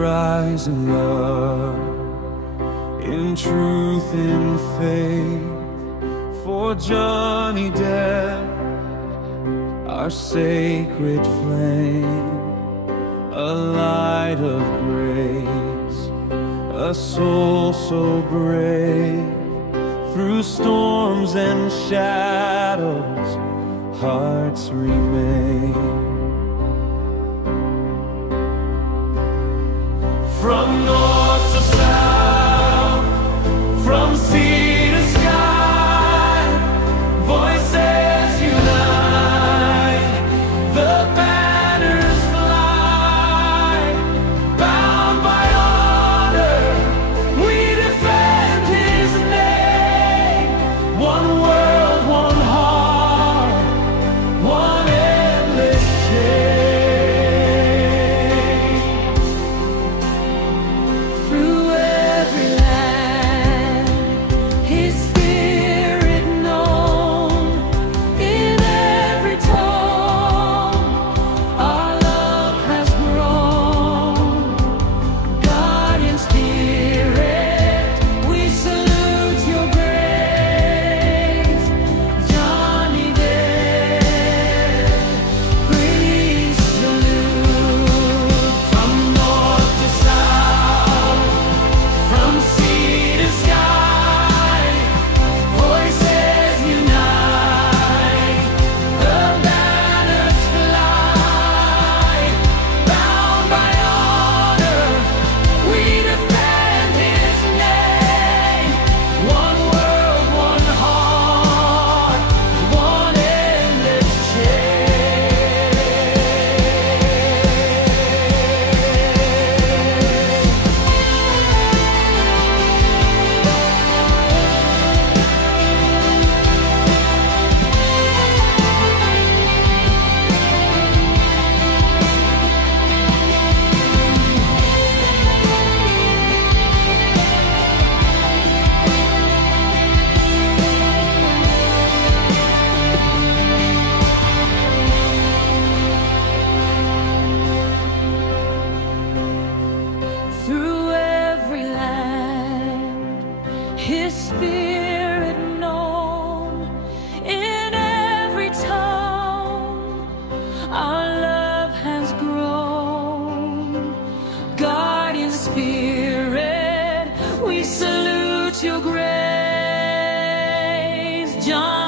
rise in love, in truth, in faith. For Johnny Depp, our sacred flame, a light of grace, a soul so brave. Through storms and shadows, hearts remain. From north to south, from sea to sky, voices unite, the banners fly. Bound by honor, we defend his name. One world, one heart, one endless chain. Through every land, his spirit known. In every tongue, our love has grown. Guardian Spirit, we salute your grace. Johnny Depp, pretty salute. From north to south, from sea to sky, voices unite, the banners fly. Bound by honor, we defend his name. One world, one heart, one endless chain. Through every land, his spirit known. In every tongue, our love has grown. Guardian Spirit, we salute your grace. John